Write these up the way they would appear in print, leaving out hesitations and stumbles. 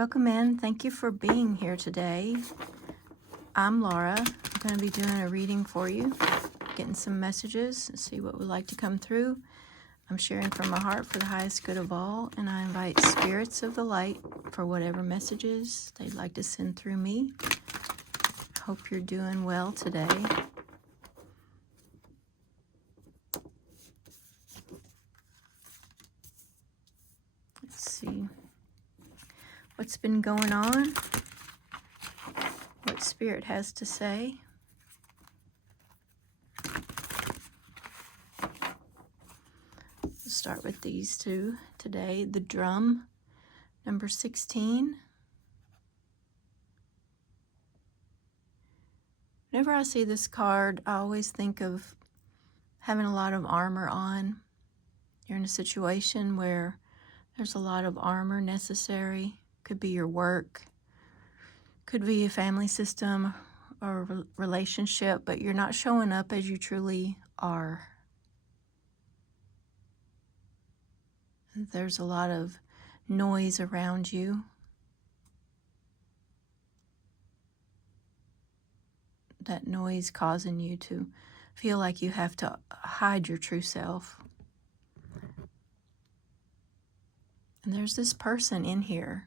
Welcome in. Thank you for being here today. I'm Laura. I'm going to be doing a reading for you, getting some messages, see what would like to come through. I'm sharing from my heart for the highest good of all, and I invite spirits of the light for whatever messages they'd like to send through me. Hope you're doing well today. Let's see what's been going on, what Spirit has to say. We'll start with these two today. The drum, number 16. Whenever I see this card, I always think of having a lot of armor on. You're in a situation where there's a lot of armor necessary. Could be your work, could be a family system or a relationship, but you're not showing up as you truly are. There's a lot of noise around you. That noise causing you to feel like you have to hide your true self. And there's this person in here.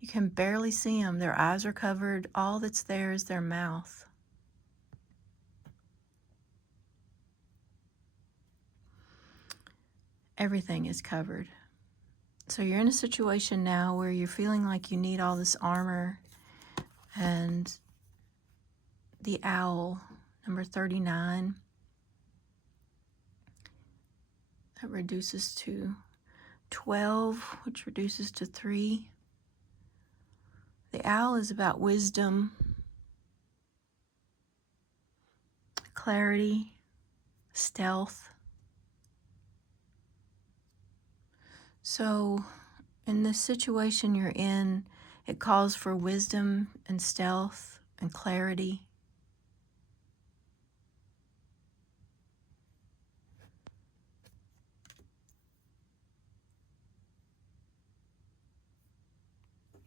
You can barely see them. Their eyes are covered. All that's there is their mouth. Everything is covered. So you're in a situation now where you're feeling like you need all this armor. And the owl, number 39, that reduces to 12, which reduces to 3. The owl is about wisdom, clarity, stealth. So in this situation you're in, it calls for wisdom and stealth and clarity.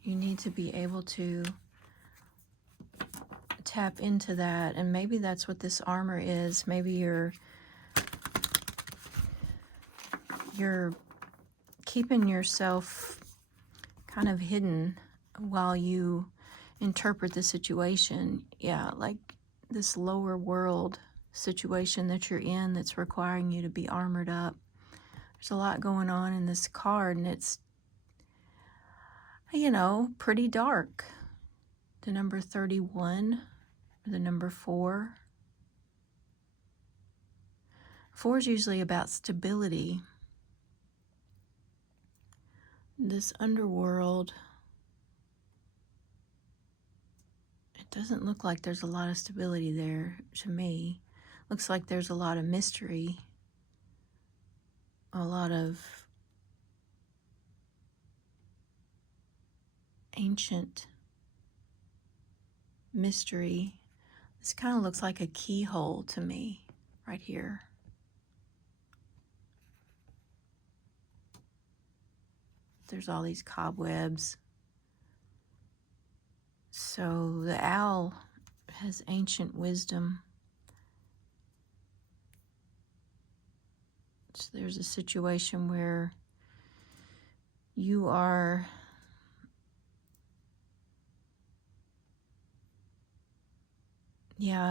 You need to be able to tap into that, and maybe that's what this armor is. Maybe you're keeping yourself kind of hidden while you interpret the situation. Yeah, like this lower world situation that you're in that's requiring you to be armored up. There's a lot going on in this card, and it's, pretty dark. The number 31, or the number 4. 4 is usually about stability. This underworld, it doesn't look like there's a lot of stability there to me. Looks like there's a lot of mystery, a lot of ancient mystery. This kind of looks like a keyhole to me right here. There's all these cobwebs. So the owl has ancient wisdom. So there's a situation where you are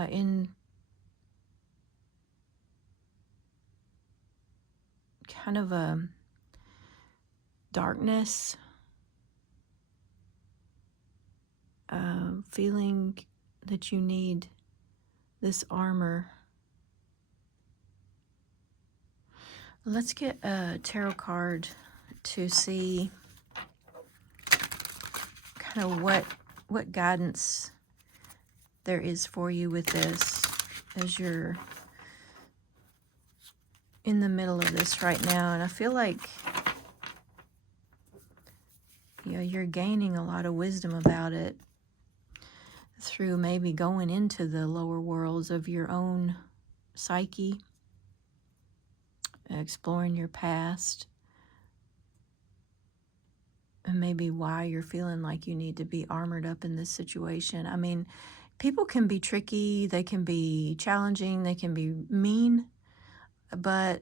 in kind of a darkness, feeling that you need this armor. Let's get a tarot card to see kind of what guidance there is for you with this as you're in the middle of this right now. And I feel like you're gaining a lot of wisdom about it through maybe going into the lower worlds of your own psyche, exploring your past, and maybe why you're feeling like you need to be armored up in this situation. I mean, people can be tricky, they can be challenging, they can be mean, but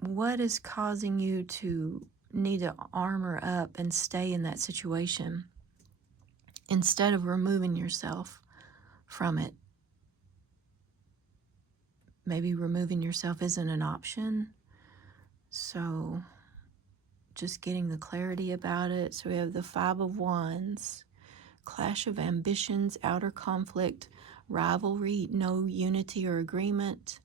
what is causing you to need to armor up and stay in that situation instead of removing yourself from it? Maybe removing yourself isn't an option. So just getting the clarity about it. So we have the Five of Wands, clash of ambitions, outer conflict, rivalry, no unity or agreement,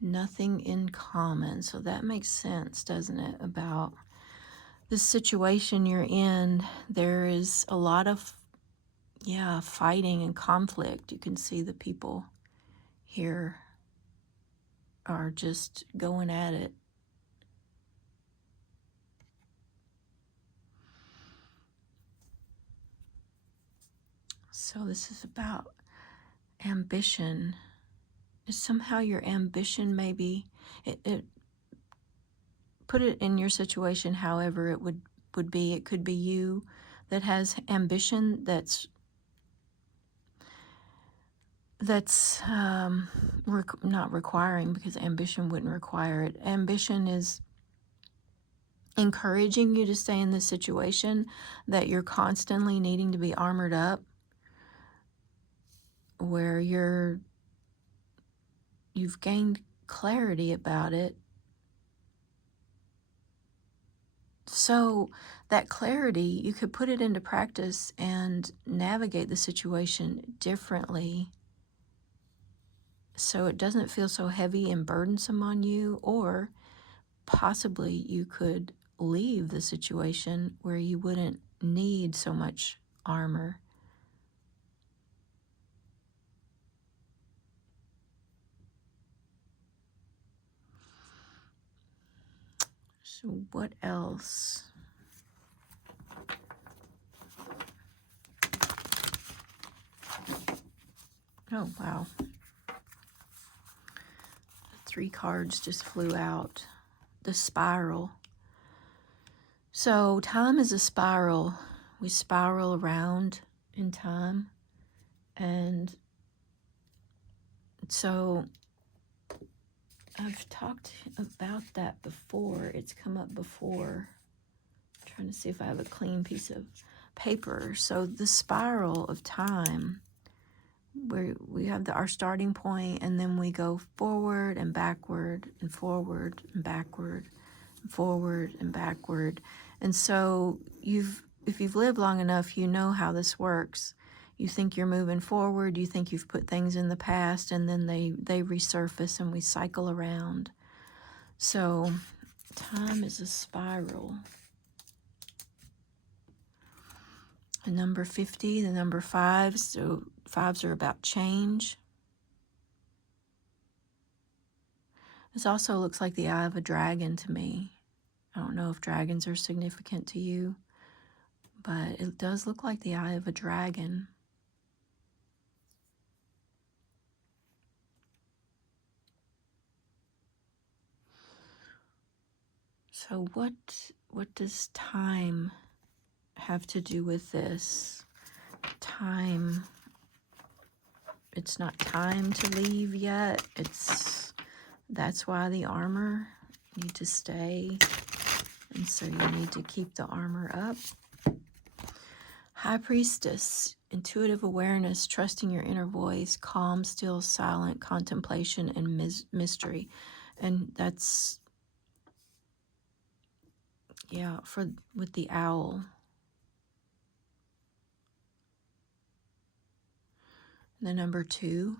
nothing in common. So that makes sense, doesn't it, about the situation you're in? There is a lot of, fighting and conflict. You can see the people here are just going at it. So this is about ambition. Somehow your ambition maybe, put it in your situation however it would be. It could be you that has ambition that's not requiring, because ambition wouldn't require it. Ambition is encouraging you to stay in this situation that you're constantly needing to be armored up, where you've gained clarity about it. So that clarity, you could put it into practice and navigate the situation differently so it doesn't feel so heavy and burdensome on you. Or possibly you could leave the situation where you wouldn't need so much armor. So what else? Oh, wow. 3 cards just flew out. The spiral. So time is a spiral. We spiral around in time. And so I've talked about that before. It's come up before. I'm trying to see if I have a clean piece of paper. So the spiral of time, where we have our starting point, and then we go forward and backward and forward and backward and forward and backward. And so if you've lived long enough, you know how this works. You think you're moving forward, you think you've put things in the past, and then they resurface and we cycle around. So time is a spiral. The number 50, the number 5, so 5s are about change. This also looks like the eye of a dragon to me. I don't know if dragons are significant to you, but it does look like the eye of a dragon. So what does time have to do with this? Time, it's not time to leave yet. That's why the armor, you need to stay. And so you need to keep the armor up. High Priestess, intuitive awareness, trusting your inner voice, calm, still, silent, contemplation, and mystery. And that's, with the owl. The number 2.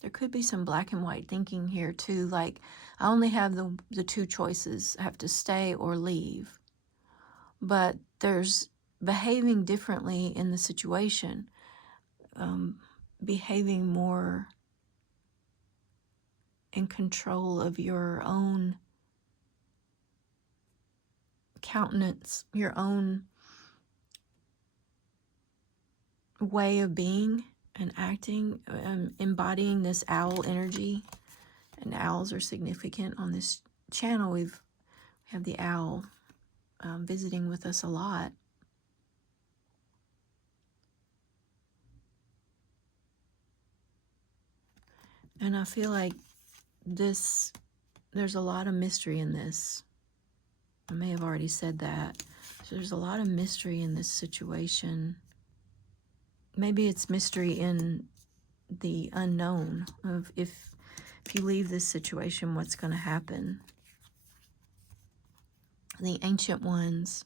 There could be some black and white thinking here too, like I only have the 2 choices. I have to stay or leave. But there's behaving differently in the situation, behaving more in control of your own countenance, your own way of being and acting, embodying this owl energy. And owls are significant on this channel. We've have the owl visiting with us a lot. And I feel like there's a lot of mystery in this. I may have already said that. So there's a lot of mystery in this situation. Maybe it's mystery in the unknown of if you leave this situation, what's going to happen. The Ancient Ones,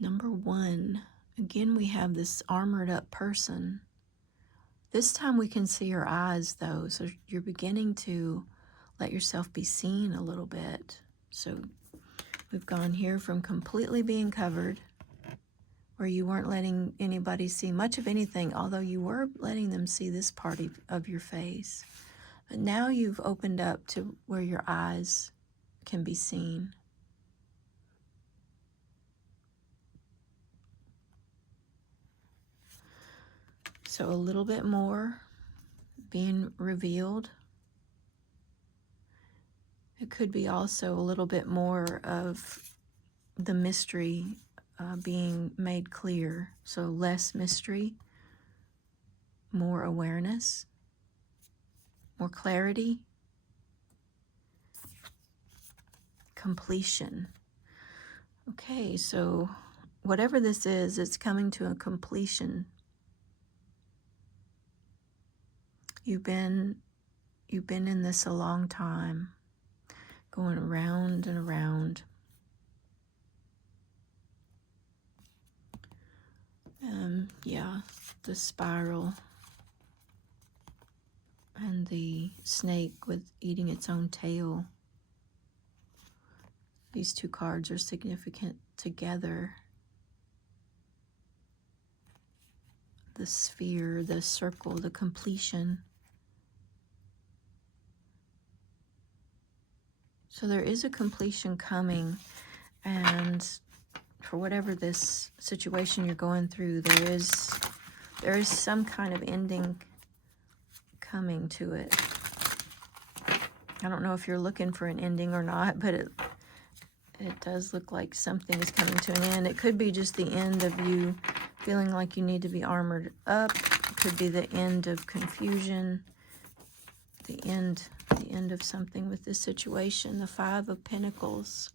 number 1. Again, we have this armored up person. This time we can see your eyes, though, so you're beginning to let yourself be seen a little bit. So we've gone here from completely being covered, where you weren't letting anybody see much of anything, although you were letting them see this part of your face. But now you've opened up to where your eyes can be seen. So a little bit more being revealed. It could be also a little bit more of the mystery being made clear. So less mystery, more awareness, more clarity, completion. Okay, so whatever this is, it's coming to a completion. You've been in this a long time, going around and around. Yeah, the spiral and the snake with eating its own tail. These two cards are significant together. The sphere, the circle, the completion. So there is a completion coming, and for whatever this situation you're going through, there is some kind of ending coming to it. I don't know if you're looking for an ending or not, but it does look like something is coming to an end. It could be just the end of you feeling like you need to be armored up. It could be the end of confusion, the end of something with this situation. The Five of Pentacles.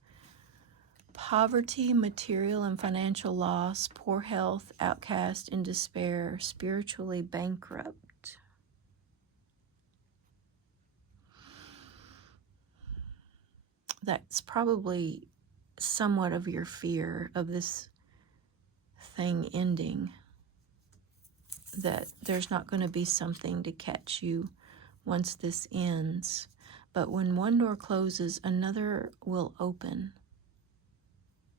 Poverty, material and financial loss, poor health, outcast, in despair, spiritually bankrupt. That's probably somewhat of your fear of this thing ending, that there's not going to be something to catch you once this ends. But when one door closes, another will open.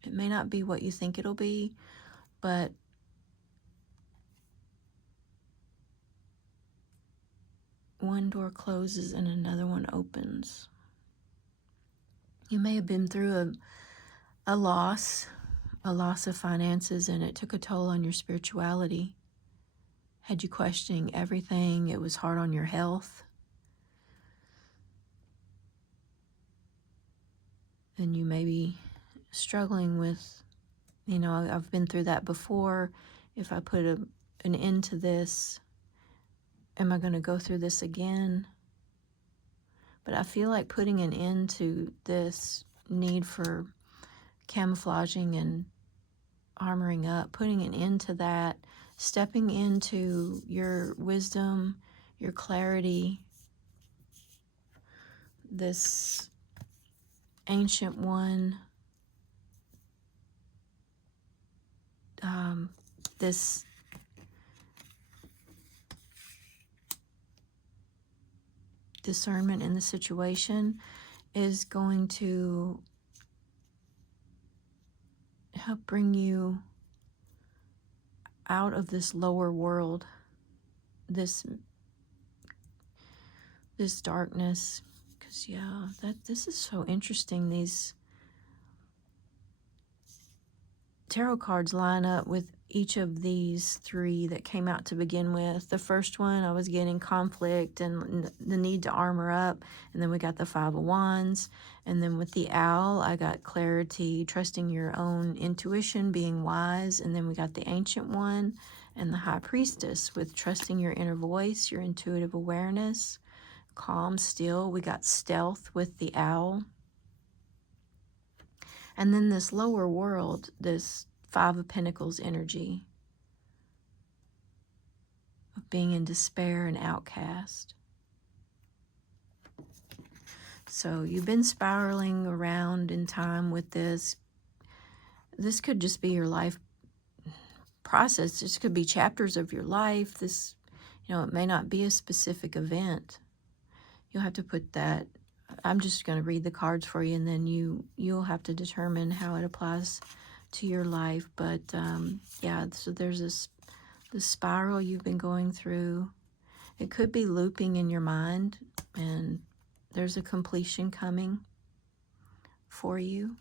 It may not be what you think it'll be, but one door closes and another one opens. You may have been through a loss of finances, and it took a toll on your spirituality. Had you questioning everything. It was hard on your health. And you may be struggling with, I've been through that before. If I put an end to this, am I going to go through this again? But I feel like putting an end to this need for camouflaging and armoring up, putting an end to that, stepping into your wisdom, your clarity, this Ancient One, this discernment in the situation is going to help bring you out of this lower world, this darkness. Because this is so interesting. These tarot cards line up with each of these three that came out to begin with. The first one, I was getting conflict and the need to armor up. And then we got the Five of Wands. And then with the Owl, I got clarity, trusting your own intuition, being wise. And then we got the Ancient One and the High Priestess with trusting your inner voice, your intuitive awareness, calm, still. We got Stealth with the Owl. And then this lower world, this Five of Pentacles energy of being in despair and outcast. So you've been spiraling around in time with this. This could just be your life process. This could be chapters of your life. This, it may not be a specific event. You'll have to put that. I'm just going to read the cards for you, and then you'll have to determine how it applies to your life. But yeah, so there's this spiral you've been going through. It could be looping in your mind, and there's a completion coming for you.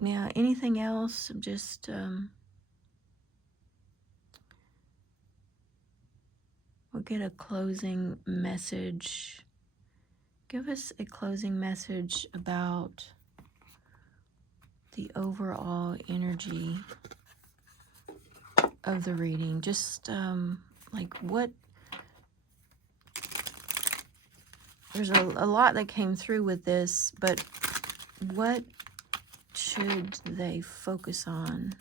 Yeah, anything else? Just we'll get a closing message. Give us a closing message about the overall energy of the reading. Just like what, there's a lot that came through with this, but what should they focus on?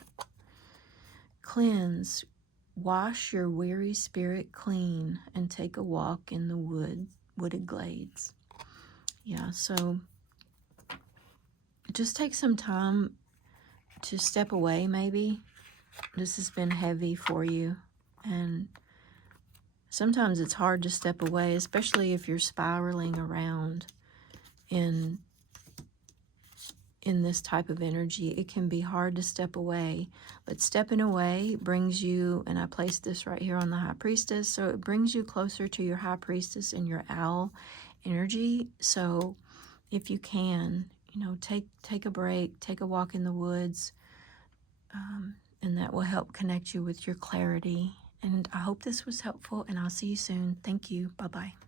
Cleanse, wash your weary spirit clean, and take a walk in the wooded glades. Yeah, so just take some time to step away maybe. This has been heavy for you, and sometimes it's hard to step away, especially if you're spiraling around in this type of energy. It can be hard to step away, but stepping away brings you, and I placed this right here on the High Priestess, so it brings you closer to your High Priestess and your Owl energy. So if you can, take a break, take a walk in the woods, and that will help connect you with your clarity. And I hope this was helpful, and I'll see you soon. Thank you. Bye-bye.